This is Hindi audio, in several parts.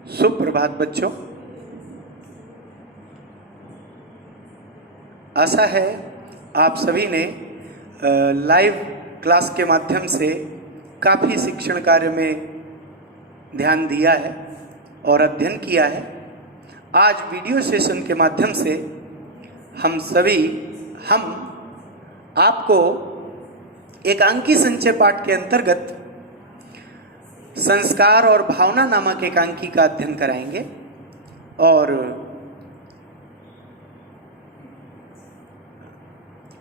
सुप्रभात बच्चों। आशा है आप सभी ने लाइव क्लास के माध्यम से काफ़ी शिक्षण कार्य में ध्यान दिया है और अध्ययन किया है। आज वीडियो सेशन के माध्यम से हम आपको एकांकी संचय पाठ के अंतर्गत संस्कार और भावना नामक एकांकी का अध्ययन कराएंगे और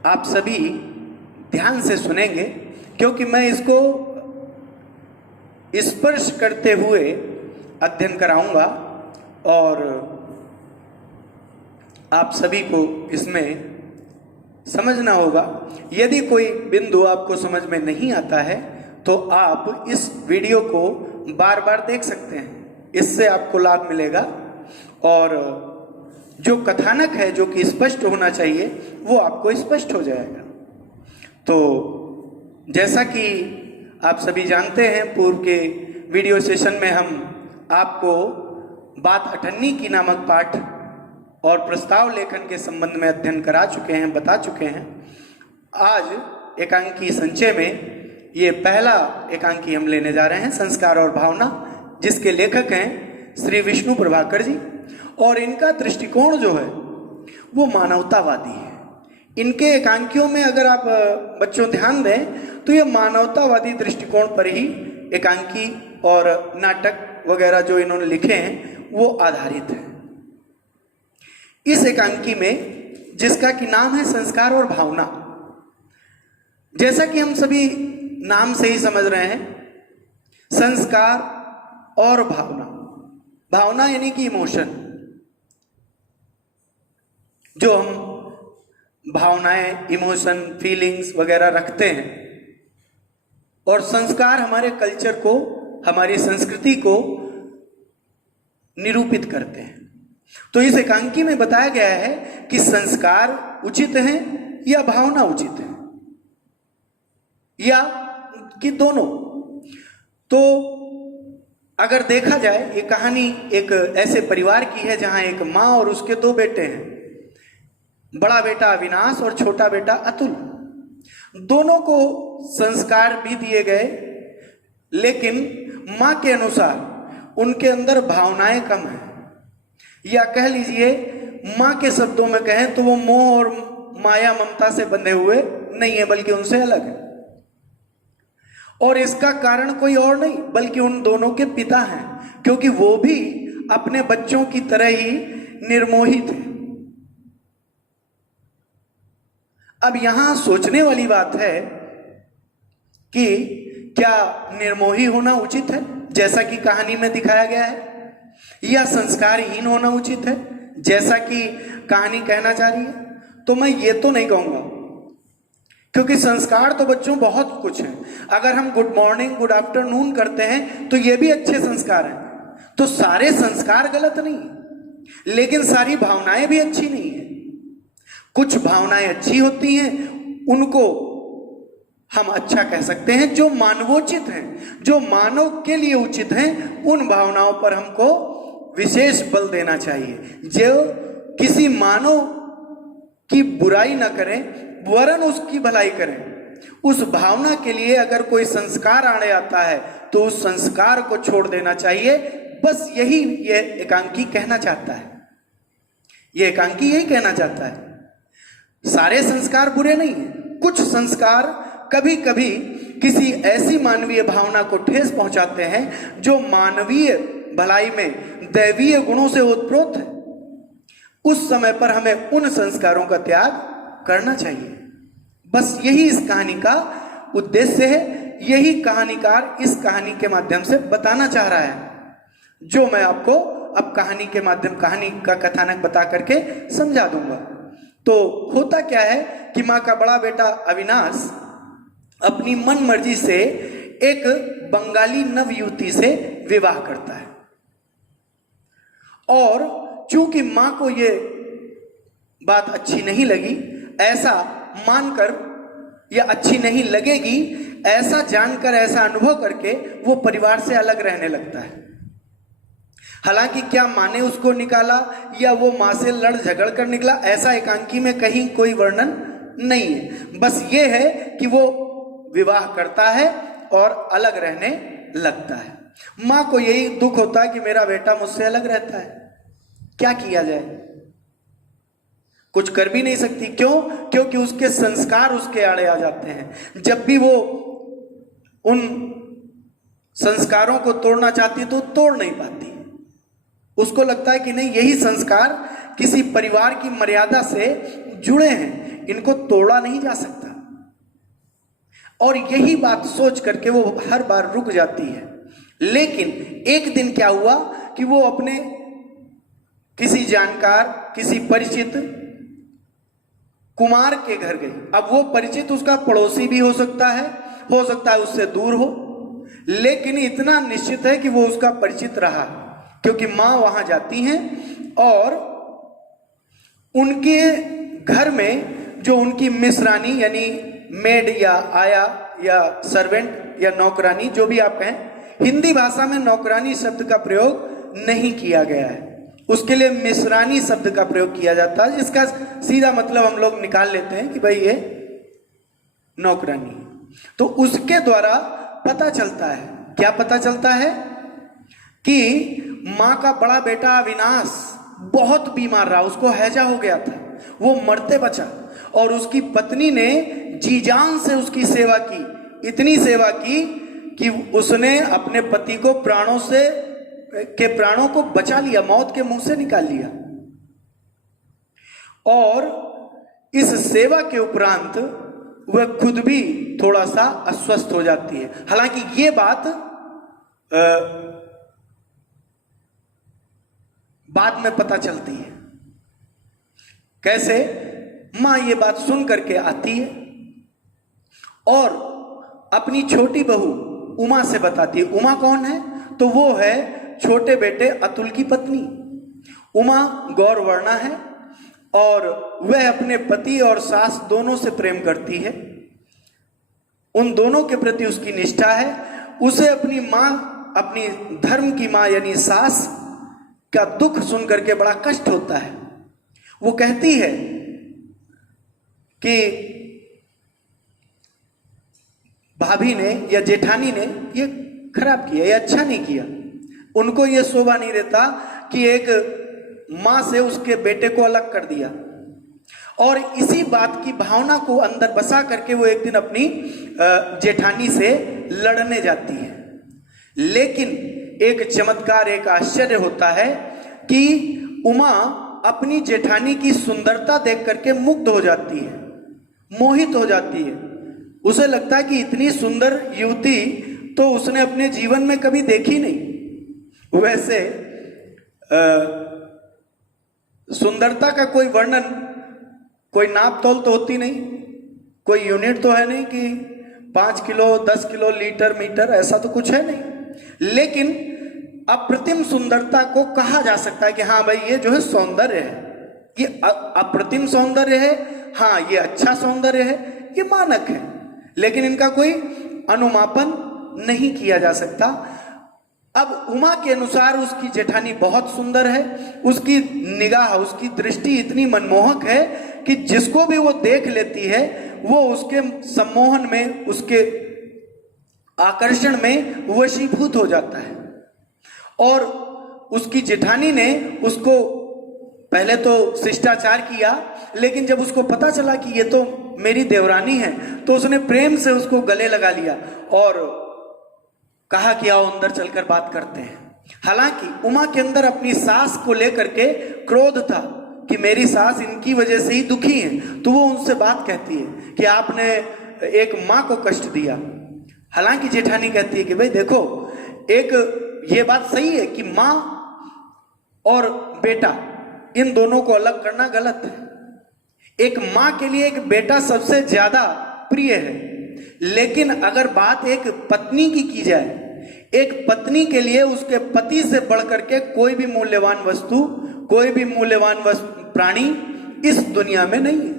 आप सभी ध्यान से सुनेंगे, क्योंकि मैं इसको स्पर्श करते हुए अध्ययन कराऊंगा और आप सभी को इसमें समझना होगा। यदि कोई बिंदु आपको समझ में नहीं आता है तो आप इस वीडियो को बार बार देख सकते हैं, इससे आपको लाभ मिलेगा और जो कथानक है जो कि स्पष्ट होना चाहिए वो आपको स्पष्ट हो जाएगा। तो जैसा कि आप सभी जानते हैं, पूर्व के वीडियो सेशन में हम आपको बात अठन्नी की नामक पाठ और प्रस्ताव लेखन के संबंध में अध्ययन करा चुके हैं, बता चुके हैं। आज एकांकी संचय में ये पहला एकांकी हम लेने जा रहे हैं, संस्कार और भावना, जिसके लेखक हैं श्री विष्णु प्रभाकर जी और इनका दृष्टिकोण जो है वो मानवतावादी है। इनके एकांकियों में अगर आप बच्चों ध्यान दें तो ये मानवतावादी दृष्टिकोण पर ही एकांकी और नाटक वगैरह जो इन्होंने लिखे हैं वो आधारित है। इस एकांकी में जिसका कि नाम है संस्कार और भावना, जैसा कि हम सभी नाम से ही समझ रहे हैं, संस्कार और भावना, भावना यानी कि इमोशन, जो हम भावनाएं, इमोशन, फीलिंग्स वगैरह रखते हैं, और संस्कार हमारे कल्चर को, हमारी संस्कृति को निरूपित करते हैं। तो इस एकांकी में बताया गया है कि संस्कार उचित हैं या भावना उचित है या कि दोनों। तो अगर देखा जाए, ये कहानी एक ऐसे परिवार की है जहां एक माँ और उसके दो बेटे हैं, बड़ा बेटा अविनाश और छोटा बेटा अतुल। दोनों को संस्कार भी दिए गए, लेकिन माँ के अनुसार उनके अंदर भावनाएं कम हैं, या कह लीजिए माँ के शब्दों में कहें तो वो मोह और माया ममता से बंधे हुए नहीं है, बल्कि उनसे अलग है। और इसका कारण कोई और नहीं बल्कि उन दोनों के पिता हैं, क्योंकि वो भी अपने बच्चों की तरह ही निर्मोही थे। अब यहां सोचने वाली बात है कि क्या निर्मोही होना उचित है जैसा कि कहानी में दिखाया गया है, या संस्कारहीन होना उचित है जैसा कि कहानी कहना चाह रही है? तो मैं ये तो नहीं कहूंगा, क्योंकि संस्कार तो बच्चों बहुत कुछ हैं। अगर हम गुड मॉर्निंग, गुड आफ्टरनून करते हैं तो ये भी अच्छे संस्कार हैं। तो सारे संस्कार गलत नहीं, लेकिन सारी भावनाएं भी अच्छी नहीं है। कुछ भावनाएं अच्छी होती हैं, उनको हम अच्छा कह सकते हैं, जो मानवोचित हैं, जो मानव के लिए उचित हैं, उन भावनाओं पर हमको विशेष बल देना चाहिए, जो किसी मानव की बुराई न करें वरन उसकी भलाई करें। उस भावना के लिए अगर कोई संस्कार आने आता है तो उस संस्कार को छोड़ देना चाहिए। बस यही ये एकांकी कहना चाहता है। ये एकांकी यही कहना चाहता है। सारे संस्कार बुरे नहीं हैं। कुछ संस्कार कभी कभी किसी ऐसी मानवीय भावना को ठेस पहुंचाते हैं जो मानवीय भलाई में दैवीय गुणों से ओतप्रोत है। उस समय पर हमें उन संस्कारों का त्याग करना चाहिए। बस यही इस कहानी का उद्देश्य है, यही कहानीकार इस कहानी के माध्यम से बताना चाह रहा है, जो मैं आपको अब कहानी के माध्यम, कहानी का कथानक बता करके समझा दूंगा। तो होता क्या है कि माँ का बड़ा बेटा अविनाश अपनी मन मर्जी से एक बंगाली नव युवती से विवाह करता है, और चूंकि माँ को ये बात अच्छी नहीं लगी, ऐसा मानकर, या अच्छी नहीं लगेगी ऐसा जानकर, ऐसा अनुभव करके वो परिवार से अलग रहने लगता है। हालांकि क्या माँ ने उसको निकाला या वो माँ से लड़ झगड़ कर निकला, ऐसा एकांकी में कहीं कोई वर्णन नहीं है। बस ये है कि वो विवाह करता है और अलग रहने लगता है। माँ को यही दुख होता है कि मेरा बेटा मुझसे अलग रहता है, क्या किया जाए, कुछ कर भी नहीं सकती। क्यों? क्योंकि उसके संस्कार उसके आड़े आ जाते हैं। जब भी वो उन संस्कारों को तोड़ना चाहती तो तोड़ नहीं पाती। उसको लगता है कि नहीं, यही संस्कार किसी परिवार की मर्यादा से जुड़े हैं, इनको तोड़ा नहीं जा सकता। और यही बात सोच करके वो हर बार रुक जाती है। लेकिन एक दिन क्या हुआ कि वो अपने किसी जानकार, किसी परिचित कुमार के घर गई। अब वो परिचित उसका पड़ोसी भी हो सकता है उससे दूर हो, लेकिन इतना निश्चित है कि वो उसका परिचित रहा, क्योंकि माँ वहां जाती हैं और उनके घर में जो उनकी मिसरानी यानी मेड या आया या सर्वेंट या नौकरानी, जो भी आप कहें, हिंदी भाषा में नौकरानी शब्द का प्रयोग नहीं किया गया है, उसके लिए मिसरानी शब्द का प्रयोग किया जाता है, जिसका सीधा मतलब हम लोग निकाल लेते हैं कि भाई ये नौकरानी। तो उसके द्वारा पता चलता है, क्या पता चलता है कि माँ का बड़ा बेटा अविनाश बहुत बीमार रहा, उसको हैजा हो गया था, वो मरते बचा, और उसकी पत्नी ने जी जान से उसकी सेवा की, इतनी सेवा की कि उसने अपने पति को प्राणों को बचा लिया, मौत के मुंह से निकाल लिया। और इस सेवा के उपरांत वह खुद भी थोड़ा सा अस्वस्थ हो जाती है। हालांकि ये बात बाद में पता चलती है। कैसे? मां ये बात सुन करके आती है और अपनी छोटी बहू उमा से बताती है। उमा कौन है? तो वो है छोटे बेटे अतुल की पत्नी। उमा गौरवर्णा है और वह अपने पति और सास दोनों से प्रेम करती है, उन दोनों के प्रति उसकी निष्ठा है। उसे अपनी मां, अपनी धर्म की मां यानी सास का दुख सुन करके बड़ा कष्ट होता है। वो कहती है कि भाभी ने या जेठानी ने ये खराब किया, ये अच्छा नहीं किया। उनको ये शोभा नहीं देता कि एक मां से उसके बेटे को अलग कर दिया। और इसी बात की भावना को अंदर बसा करके वो एक दिन अपनी जेठानी से लड़ने जाती है। लेकिन एक चमत्कार, एक आश्चर्य होता है कि उमा अपनी जेठानी की सुंदरता देख करके मुग्ध हो जाती है, मोहित हो जाती है। उसे लगता है कि इतनी सुंदर युवती तो उसने अपने जीवन में कभी देखी नहीं। वैसे सुंदरता का कोई वर्णन, कोई नाप तोल तो होती नहीं, कोई यूनिट तो है नहीं कि 5 किलो 10 किलो लीटर मीटर, ऐसा तो कुछ है नहीं। लेकिन अप्रतिम सुंदरता को कहा जा सकता है कि हाँ भाई ये जो है सौंदर्य है, ये अप्रतिम सौंदर्य है, हाँ ये अच्छा सौंदर्य है, ये मानक है। लेकिन इनका कोई अनुमापन नहीं किया जा सकता। अब उमा के अनुसार उसकी जेठानी बहुत सुंदर है, उसकी निगाह, उसकी दृष्टि इतनी मनमोहक है कि जिसको भी वो देख लेती है वो उसके सम्मोहन में, उसके आकर्षण में वशीभूत हो जाता है। और उसकी जेठानी ने उसको पहले तो शिष्टाचार किया, लेकिन जब उसको पता चला कि ये तो मेरी देवरानी है तो उसने प्रेम से उसको गले लगा लिया और कहा कि आओ अंदर चलकर बात करते हैं। हालांकि उमा के अंदर अपनी सास को लेकर के क्रोध था कि मेरी सास इनकी वजह से ही दुखी है, तो वो उनसे बात कहती है कि आपने एक माँ को कष्ट दिया। हालांकि जेठानी कहती है कि भाई देखो, एक ये बात सही है कि माँ और बेटा इन दोनों को अलग करना गलत है। एक माँ के लिए एक बेटा सबसे ज्यादा प्रिय है, लेकिन अगर बात एक पत्नी की जाए, एक पत्नी के लिए उसके पति से बढ़कर के कोई भी मूल्यवान वस्तु, कोई भी मूल्यवान प्राणी इस दुनिया में नहीं है।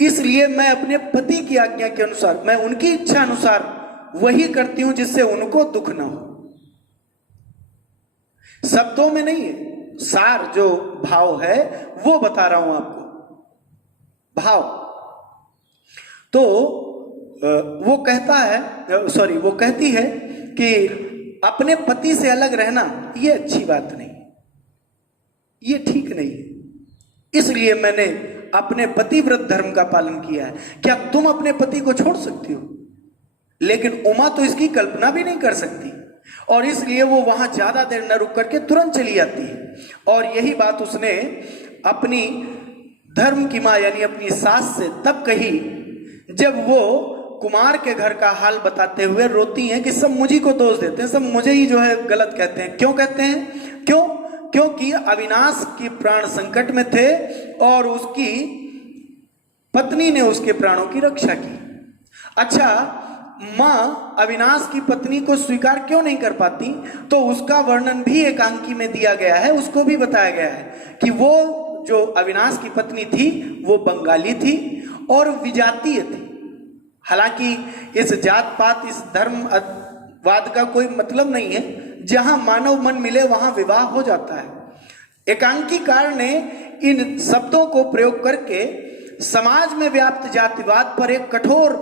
इसलिए मैं अपने पति की आज्ञा के अनुसार, मैं उनकी इच्छा अनुसार वही करती हूं जिससे उनको दुख ना हो। शब्दों में नहीं है, सार जो भाव है वो बता रहा हूं आपको। भाव तो वो कहता है, सॉरी, वो कहती है कि अपने पति से अलग रहना ये अच्छी बात नहीं, ये ठीक नहीं है, इसलिए मैंने अपने पतिव्रत धर्म का पालन किया है। क्या तुम अपने पति को छोड़ सकती हो? लेकिन उमा तो इसकी कल्पना भी नहीं कर सकती, और इसलिए वो वहां ज्यादा देर न रुक करके तुरंत चली आती है। और यही बात उसने अपनी धर्म की मां यानी अपनी सास से तब कही जब वो कुमार के घर का हाल बताते हुए रोती हैं कि सब मुझी को दोष देते हैं, सब मुझे ही जो है गलत कहते हैं। क्यों कहते हैं? क्योंकि अविनाश की प्राण संकट में थे और उसकी पत्नी ने उसके प्राणों की रक्षा की। अच्छा, मां अविनाश की पत्नी को स्वीकार क्यों नहीं कर पाती? तो उसका वर्णन भी एकांकी में दिया गया है, उसको भी बताया गया है कि वो जो अविनाश की पत्नी थी वो बंगाली थी और विजातीय थी। हालांकि इस जात पात, इस धर्मवाद का कोई मतलब नहीं है, जहां मानव मन मिले वहां विवाह हो जाता है। एकांकीकार ने इन शब्दों को प्रयोग करके समाज में व्याप्त जातिवाद पर एक कठोर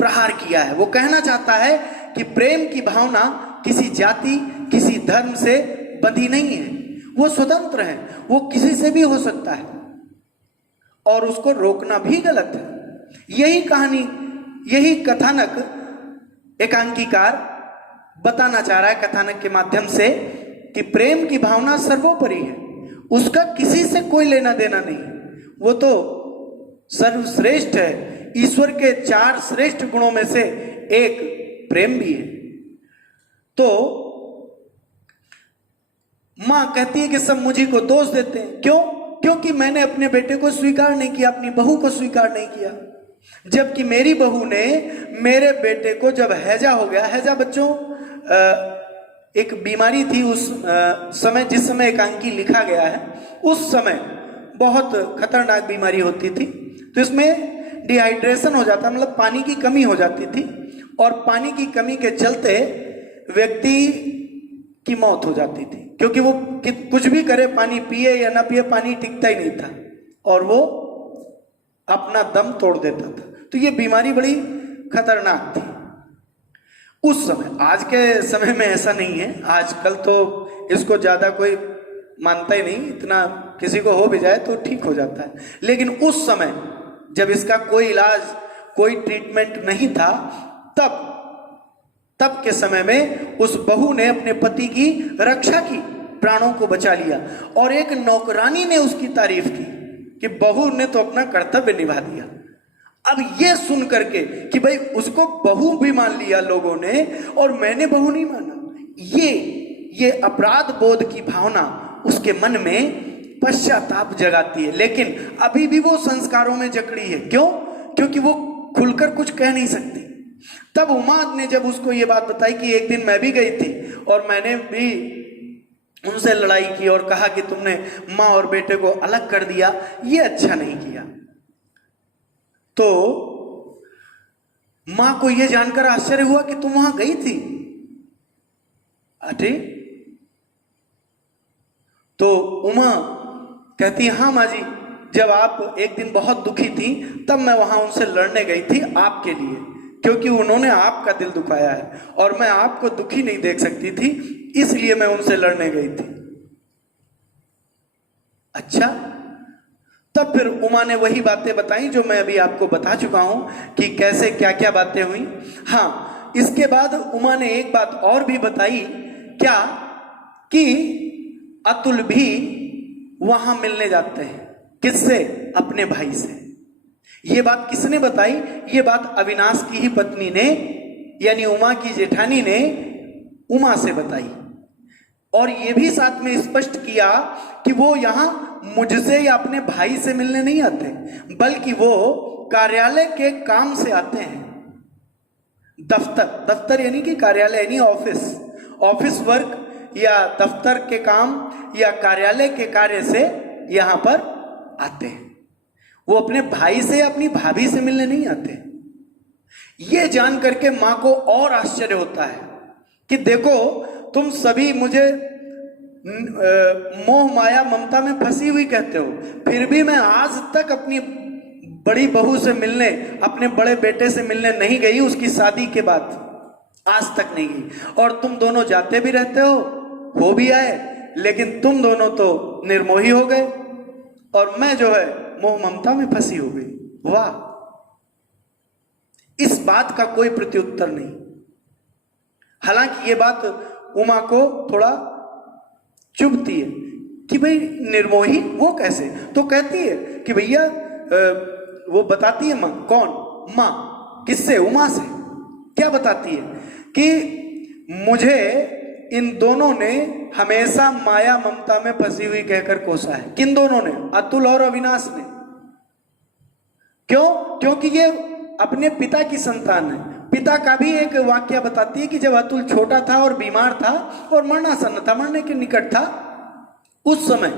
प्रहार किया है। वो कहना चाहता है कि प्रेम की भावना किसी जाति, किसी धर्म से बंधी नहीं है, वो स्वतंत्र है, वो किसी से भी हो सकता है और उसको रोकना भी गलत है। यही कहानी, यही कथानक एकांकीकार बताना चाह रहा है कथानक के माध्यम से कि प्रेम की भावना सर्वोपरि है, उसका किसी से कोई लेना देना नहीं, वो तो सर्वश्रेष्ठ है। ईश्वर के 4 श्रेष्ठ गुणों में से एक प्रेम भी है। तो मां कहती है कि सब मुझी को दोष देते हैं। क्यों? क्योंकि मैंने अपने बेटे को स्वीकार नहीं किया, अपनी बहू को स्वीकार नहीं किया, जबकि मेरी बहू ने मेरे बेटे को, जब हैजा हो गया, हैजा बच्चों एक बीमारी थी उस समय, जिस समय एकांकी लिखा गया है, उस समय बहुत खतरनाक बीमारी होती थी। तो इसमें डिहाइड्रेशन हो जाता, मतलब पानी की कमी हो जाती थी, और पानी की कमी के चलते व्यक्ति की मौत हो जाती थी, क्योंकि वो कुछ भी करे, पानी पिए या ना पिए, पानी टिकता ही नहीं था और वो अपना दम तोड़ देता था। तो ये बीमारी बड़ी खतरनाक थी उस समय। आज के समय में ऐसा नहीं है, आजकल तो इसको ज्यादा कोई मानता ही नहीं, इतना किसी को हो भी जाए तो ठीक हो जाता है। लेकिन उस समय जब इसका कोई इलाज, कोई ट्रीटमेंट नहीं था, तब के समय में उस बहू ने अपने पति की रक्षा की, प्राणों को बचा लिया, और एक नौकरानी ने उसकी तारीफ की कि बहू ने तो अपना कर्तव्य निभा दिया। अब ये सुन करके कि भाई उसको बहू भी मान लिया लोगों ने और मैंने बहू नहीं माना, ये अपराध बोध की भावना उसके मन में पश्चाताप जगाती है। लेकिन अभी भी वो संस्कारों में जकड़ी है। क्यों? क्योंकि वो खुलकर कुछ कह नहीं सकती। तब उमा ने जब उसको ये बात बताई कि एक दिन मैं भी गई थी और मैंने भी उनसे लड़ाई की और कहा कि तुमने माँ और बेटे को अलग कर दिया, ये अच्छा नहीं किया, तो मां को यह जानकर आश्चर्य हुआ कि तुम वहां गई थी। अरे, तो उमा कहती, हाँ माँ जी, जब आप एक दिन बहुत दुखी थी तब मैं वहां उनसे लड़ने गई थी आपके लिए, क्योंकि उन्होंने आपका दिल दुखाया है और मैं आपको दुखी नहीं देख सकती थी, इसलिए मैं उनसे लड़ने गई थी। अच्छा, तब फिर उमा ने वही बातें बताई जो मैं अभी आपको बता चुका हूं कि कैसे क्या क्या बातें हुई। हाँ, इसके बाद उमा ने एक बात और भी बताई। क्या? कि अतुल भी वहां मिलने जाते हैं। किससे? अपने भाई से। ये बात किसने बताई? ये बात अविनाश की ही पत्नी ने, यानी उमा की जेठानी ने उमा से बताई, और ये भी साथ में स्पष्ट किया कि वो यहां मुझसे या अपने भाई से मिलने नहीं आते, बल्कि वो कार्यालय के काम से आते हैं। दफ्तर यानी कि कार्यालय यानी ऑफिस वर्क या दफ्तर के काम या कार्यालय के कार्य से यहां पर आते हैं। वो अपने भाई से या अपनी भाभी से मिलने नहीं आते। ये जान करके मां को और आश्चर्य होता है कि देखो, तुम सभी मुझे मोह माया ममता में फंसी हुई कहते हो, फिर भी मैं आज तक अपनी बड़ी बहू से मिलने, अपने बड़े बेटे से मिलने नहीं गई उसकी शादी के बाद, आज तक नहीं गई। और तुम दोनों जाते भी रहते हो भी आए, लेकिन तुम दोनों तो निर्मोही हो गए और मैं जो है मोह ममता में फंसी हो गई। वाह, इस बात का कोई प्रत्युत्तर नहीं। हालांकि ये बात उमा को थोड़ा चुभती है कि भाई निर्मोही वो कैसे, तो कहती है कि भैया वो बताती है माँ, कौन माँ, किससे, उमा से। क्या बताती है कि मुझे इन दोनों ने हमेशा माया ममता में फंसी हुई कहकर कोसा है। किन दोनों ने? अतुल और अविनाश ने। क्यों? क्योंकि ये अपने पिता की संतान है। पिता का भी एक वाक्य बताती है कि जब अतुल छोटा था और बीमार था और मरणासन था, मरने के निकट था, उस समय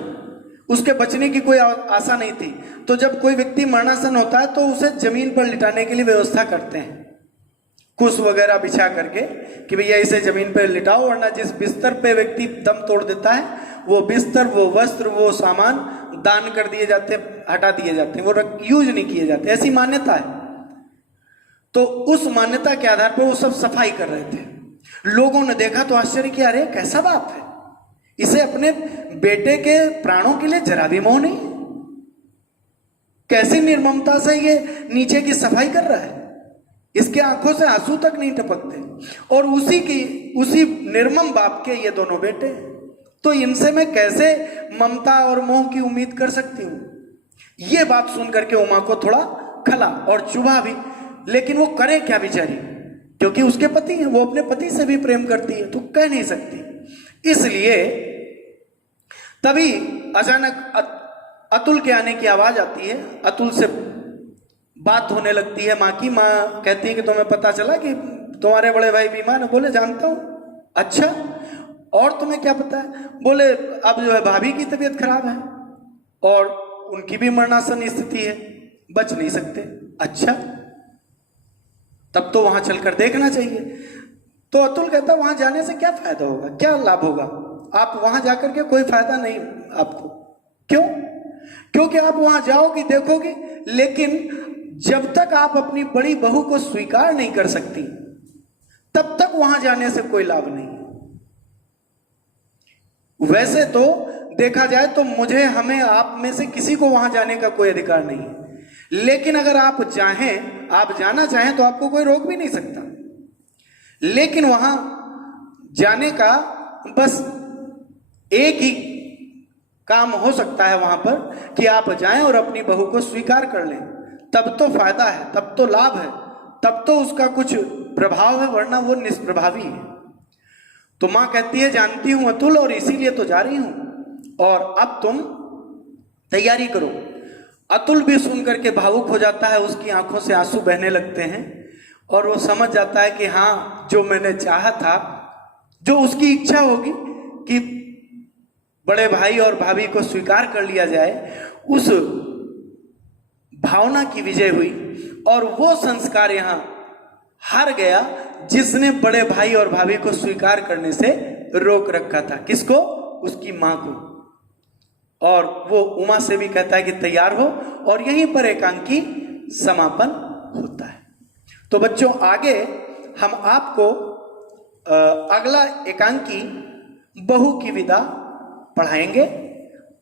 उसके बचने की कोई आशा नहीं थी। तो जब कोई व्यक्ति मरणासन होता है तो उसे जमीन पर लिटाने के लिए व्यवस्था करते हैं, कुश वगैरह बिछा करके कि भैया इसे जमीन पर लिटाओ, वरना जिस बिस्तर पे व्यक्ति दम तोड़ देता है वो बिस्तर, वो वस्त्र, वो सामान दान कर दिए जाते हैं, हटा दिए जाते हैं, वो यूज नहीं किए जाते, ऐसी मान्यता है। तो उस मान्यता के आधार पर वो सब सफाई कर रहे थे। लोगों ने देखा तो आश्चर्य किया, अरे कैसा बाप है, इसे अपने बेटे के प्राणों के लिए जरा भी मोह नहीं, कैसी निर्ममता से ये नीचे की सफाई कर रहा है, इसके आंखों से आंसू तक नहीं टपकते। और उसी निर्मम बाप के ये दोनों बेटे, तो इनसे मैं कैसे ममता और मोह की उम्मीद कर सकती हूं। ये बात सुन करके उमा को थोड़ा खला और चुभा भी, लेकिन वो करे क्या बेचारी, क्योंकि उसके पति हैं, वो अपने पति से भी प्रेम करती है तो कह नहीं सकती। इसलिए तभी अचानक अतुल के आने की आवाज आती है। अतुल से बात होने लगती है माँ की। माँ कहती है कि तुम्हें पता चला कि तुम्हारे बड़े भाई बीमार है? बोले जानता हूं। अच्छा, और तुम्हें क्या पता है? बोले अब जो है भाभी की तबीयत खराब है और उनकी भी मरणासन स्थिति है, बच नहीं सकते। अच्छा, तब तो वहां चलकर देखना चाहिए। तो अतुल कहता वहां जाने से क्या फायदा होगा, क्या लाभ होगा, आप वहां जाकर के कोई फायदा नहीं आपको। क्यों? क्योंकि आप वहां जाओगी, देखोगी, लेकिन जब तक आप अपनी बड़ी बहू को स्वीकार नहीं कर सकती तब तक वहां जाने से कोई लाभ नहीं है। वैसे तो देखा जाए तो मुझे, हमें, आप में से किसी को वहां जाने का कोई अधिकार नहीं है, लेकिन अगर आप चाहें, आप जाना चाहें तो आपको कोई रोक भी नहीं सकता। लेकिन वहां जाने का बस एक ही काम हो सकता है वहां पर कि आप जाएं और अपनी बहू को स्वीकार कर लें, तब तो फायदा है, तब तो लाभ है, तब तो उसका कुछ प्रभाव है, वरना वो निष्प्रभावी है। तो मां कहती है जानती हूं अतुल, और इसीलिए तो जा रही हूं, और अब तुम तैयारी करो। अतुल भी सुन करके भावुक हो जाता है, उसकी आंखों से आंसू बहने लगते हैं और वो समझ जाता है कि हाँ, जो मैंने चाहा था, जो उसकी इच्छा होगी कि बड़े भाई और भाभी को स्वीकार कर लिया जाए, उस भावना की विजय हुई और वो संस्कार यहां हार गया जिसने बड़े भाई और भाभी को स्वीकार करने से रोक रखा था। किसको? उसकी मां को। और वो उमा से भी कहता है कि तैयार हो, और यहीं पर एकांकी समापन होता है। तो बच्चों, आगे हम आपको अगला एकांकी बहू की विदा पढ़ाएंगे।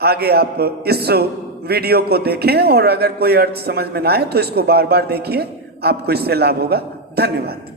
आगे आप इस वीडियो को देखें, और अगर कोई अर्थ समझ में ना आए तो इसको बार बार देखिए, आपको इससे लाभ होगा। धन्यवाद।